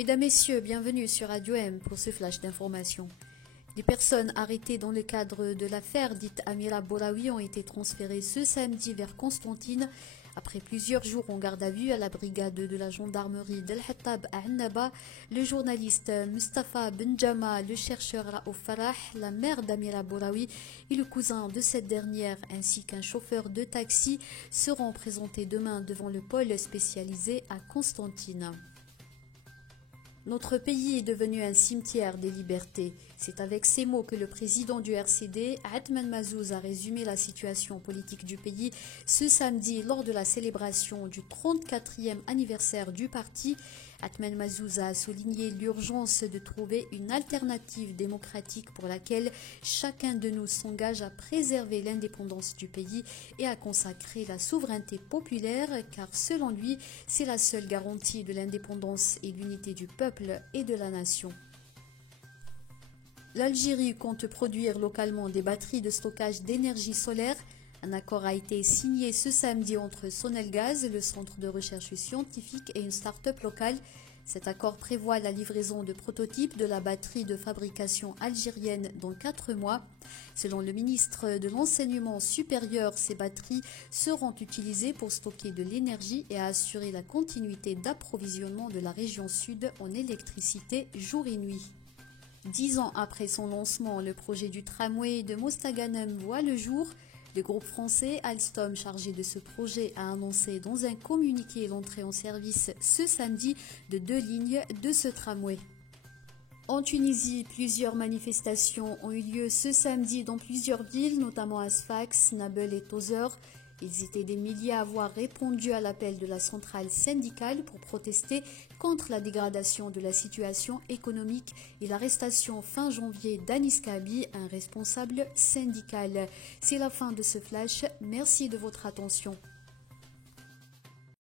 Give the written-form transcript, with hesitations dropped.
Mesdames, Messieurs, bienvenue sur Radio M pour ce flash d'information. Des personnes arrêtées dans le cadre de l'affaire dite Amira Boulaoui ont été transférées ce samedi vers Constantine après plusieurs jours en garde à vue à la brigade de la gendarmerie d'El Hattab à Annaba. Le journaliste Mustafa Benjama, le chercheur Raouf Farah, la mère d'Amira Boulaoui et le cousin de cette dernière ainsi qu'un chauffeur de taxi seront présentés demain devant le pôle spécialisé à Constantine. Notre pays est devenu un cimetière des libertés. C'est avec ces mots que le président du RCD, Athmane Mazzouz, a résumé la situation politique du pays ce samedi lors de la célébration du 34e anniversaire du parti. Athmane Mazzouz a souligné l'urgence de trouver une alternative démocratique pour laquelle chacun de nous s'engage à préserver l'indépendance du pays et à consacrer la souveraineté populaire, car selon lui, c'est la seule garantie de l'indépendance et l'unité du peuple et de la nation. L'Algérie compte produire localement des batteries de stockage d'énergie solaire. Un accord a été signé ce samedi entre Sonelgaz, le centre de recherche scientifique, et une start-up locale. Cet accord prévoit la livraison de prototypes de la batterie de fabrication algérienne dans 4 mois. Selon le ministre de l'Enseignement supérieur, ces batteries seront utilisées pour stocker de l'énergie et assurer la continuité d'approvisionnement de la région sud en électricité jour et nuit. 10 ans après son lancement, le projet du tramway de Mostaganem voit le jour. Le groupe français Alstom, chargé de ce projet, a annoncé dans un communiqué l'entrée en service ce samedi de 2 lignes de ce tramway. En Tunisie, plusieurs manifestations ont eu lieu ce samedi dans plusieurs villes, notamment à Sfax, Nabeul et Tozeur. Ils étaient des milliers à avoir répondu à l'appel de la centrale syndicale pour protester contre la dégradation de la situation économique et l'arrestation fin janvier d'Anis Kabi, un responsable syndical. C'est la fin de ce flash. Merci de votre attention.